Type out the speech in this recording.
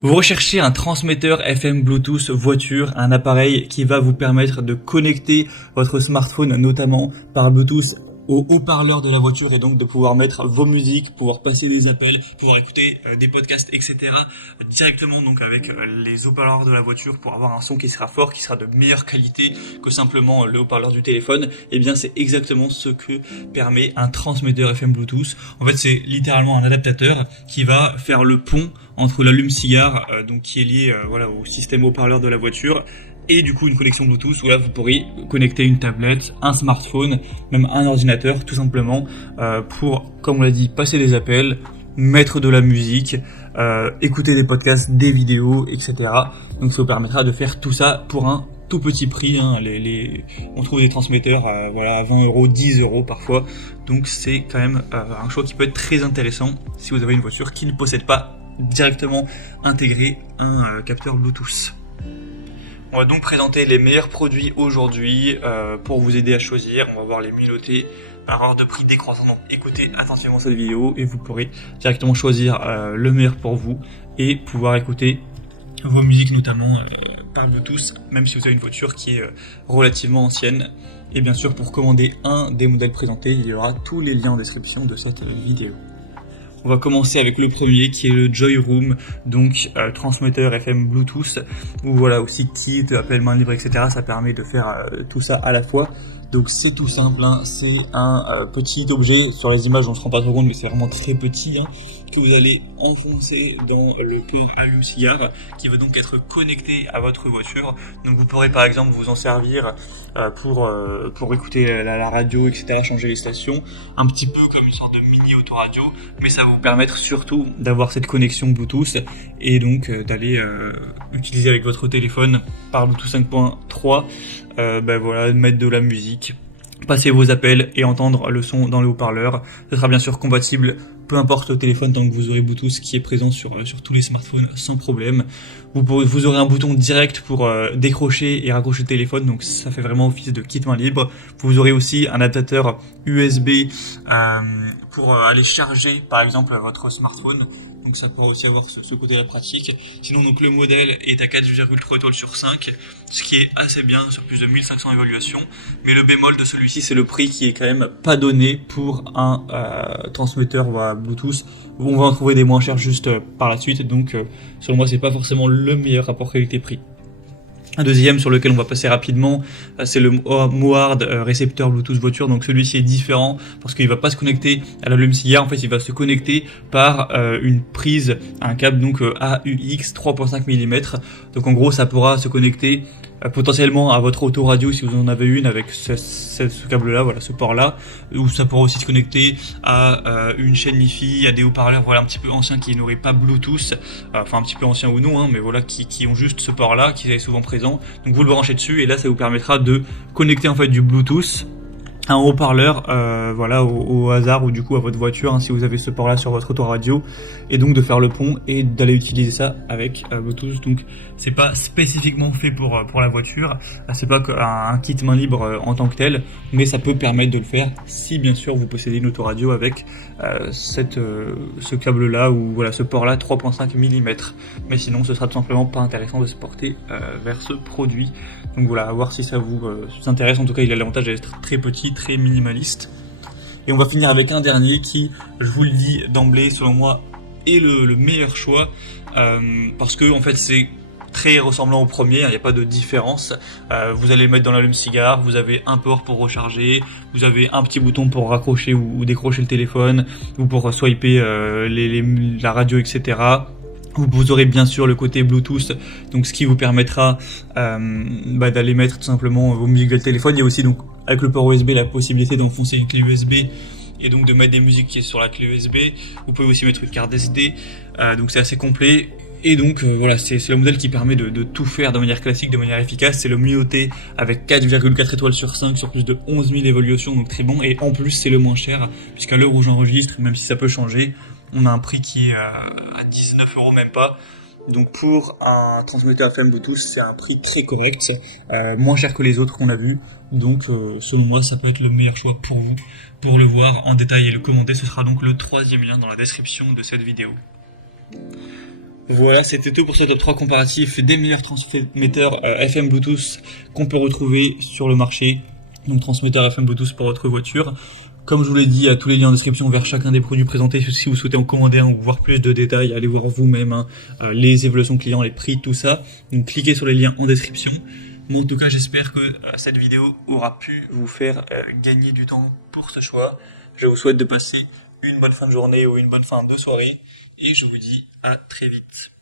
Vous recherchez un transmetteur FM Bluetooth voiture, un appareil qui va vous permettre de connecter votre smartphone notamment par Bluetooth au haut-parleur de la voiture et donc de pouvoir mettre vos musiques, pouvoir passer des appels, pouvoir écouter des podcasts, etc. directement donc avec les haut-parleurs de la voiture pour avoir un son qui sera fort, qui sera de meilleure qualité que simplement le haut-parleur du téléphone. Et bien c'est exactement ce que permet un transmetteur FM Bluetooth. En fait c'est littéralement un adaptateur qui va faire le pont entre l'allume-cigare donc qui est lié au système haut-parleur de la voiture et du coup une connexion Bluetooth où là vous pourrez connecter une tablette, un smartphone, même un ordinateur tout simplement pour, comme on l'a dit, passer des appels, mettre de la musique, écouter des podcasts, des vidéos, etc. Donc ça vous permettra de faire tout ça pour un tout petit prix, hein. On trouve des transmetteurs à 20 euros, 10 euros parfois, donc c'est quand même un choix qui peut être très intéressant si vous avez une voiture qui ne possède pas directement intégré un capteur Bluetooth. On va donc présenter les meilleurs produits aujourd'hui pour vous aider à choisir. On va voir les mieux notés par ordre de prix décroissant. Donc écoutez attentivement cette vidéo et vous pourrez directement choisir le meilleur pour vous et pouvoir écouter vos musiques notamment par Bluetooth, même si vous avez une voiture qui est relativement ancienne. Et bien sûr, pour commander un des modèles présentés, il y aura tous les liens en description de cette vidéo. On va commencer avec le premier qui est le Joyroom, donc transmetteur FM Bluetooth, ou voilà aussi kit, appel main libre, etc. Ça permet de faire tout ça à la fois. Donc c'est tout simple, hein. C'est un petit objet, sur les images on se rend pas trop compte mais c'est vraiment très petit, hein, que vous allez enfoncer dans le port allume-cigare qui va donc être connecté à votre voiture. Donc vous pourrez par exemple vous en servir pour écouter la radio, etc., changer les stations, un petit peu comme une sorte de mini autoradio, mais ça va vous permettre surtout d'avoir cette connexion Bluetooth et donc d'aller utiliser avec votre téléphone par Bluetooth 5.3 mettre de la musique, passer vos appels et entendre le son dans le haut-parleur. Ce sera bien sûr compatible peu importe le téléphone tant que vous aurez Bluetooth qui est présent sur tous les smartphones sans problème. Vous aurez un bouton direct pour décrocher et raccrocher le téléphone, donc ça fait vraiment office de kit main libre. Vous aurez aussi un adaptateur USB pour aller charger par exemple votre smartphone. Donc ça pourra aussi avoir ce côté-là pratique. Sinon donc le modèle est à 4,3 étoiles sur 5, ce qui est assez bien sur plus de 1500 évaluations. Mais le bémol de celui-ci c'est le prix qui est quand même pas donné pour un transmetteur Bluetooth. On va en trouver des moins chers juste par la suite, donc selon moi c'est pas forcément le meilleur rapport qualité-prix. Un deuxième sur lequel on va passer rapidement, c'est le Mohard récepteur Bluetooth voiture. Donc celui-ci est différent parce qu'il va pas se connecter à l'allume-cigare. En fait, il va se connecter par une prise, un câble donc AUX 3.5 mm. Donc en gros, ça pourra se connecter potentiellement à votre autoradio si vous en avez une avec ce câble-là, voilà, ce port-là, ou ça pourra aussi se connecter à une chaîne Wi-Fi, à des haut-parleurs, voilà, un petit peu anciens qui n'auraient pas Bluetooth, enfin un petit peu anciens ou non, hein, mais voilà, qui ont juste ce port-là, qui est souvent présent. Donc vous le branchez dessus et là, ça vous permettra de connecter en fait du Bluetooth un haut-parleur au hasard ou du coup à votre voiture, hein, si vous avez ce port là sur votre autoradio, et donc de faire le pont et d'aller utiliser ça avec Bluetooth. Donc c'est pas spécifiquement fait pour la voiture, c'est pas un kit main libre en tant que tel, mais ça peut permettre de le faire si bien sûr vous possédez une autoradio avec ce câble là ou voilà ce port là 3.5 mm. Mais sinon ce sera tout simplement pas intéressant de se porter vers ce produit. Donc voilà, à voir si ça vous intéresse. En tout cas, il a l'avantage d'être très petit, très minimaliste. Et on va finir avec un dernier qui, je vous le dis d'emblée, selon moi, est le meilleur choix. Parce que, en fait, c'est très ressemblant au premier, il n'y a pas de différence. Vous allez le mettre dans l'allume-cigare, vous avez un port pour recharger, vous avez un petit bouton pour raccrocher ou décrocher le téléphone, ou pour swiper la radio, etc. Vous aurez bien sûr le côté Bluetooth, donc ce qui vous permettra d'aller mettre tout simplement vos musiques de téléphone. Il y a aussi donc avec le port USB la possibilité d'enfoncer une clé USB et donc de mettre des musiques qui est sur la clé USB. Vous pouvez aussi mettre une carte SD, donc c'est assez complet. Et donc c'est le modèle qui permet de tout faire de manière classique, de manière efficace. C'est le mieux noté avec 4,4 étoiles sur 5 sur plus de 11 000 évaluations, donc très bon. Et en plus c'est le moins cher, puisqu'à l'heure où j'enregistre, même si ça peut changer, on a un prix qui est à 19 euros même pas. Donc pour un transmetteur FM Bluetooth, c'est un prix très correct, moins cher que les autres qu'on a vus. Donc selon moi, ça peut être le meilleur choix pour vous. Pour le voir en détail et le commenter, ce sera donc le troisième lien dans la description de cette vidéo. Voilà, c'était tout pour ce top 3 comparatif des meilleurs transmetteurs FM Bluetooth qu'on peut retrouver sur le marché. Donc transmetteur FM Bluetooth pour votre voiture. Comme je vous l'ai dit, à tous les liens en description vers chacun des produits présentés. Si vous souhaitez en commander un ou voir plus de détails, allez voir vous-même les évaluations clients, les prix, tout ça. Donc cliquez sur les liens en description. Mais en tout cas, j'espère que cette vidéo aura pu vous faire gagner du temps pour ce choix. Je vous souhaite de passer une bonne fin de journée ou une bonne fin de soirée. Et je vous dis à très vite.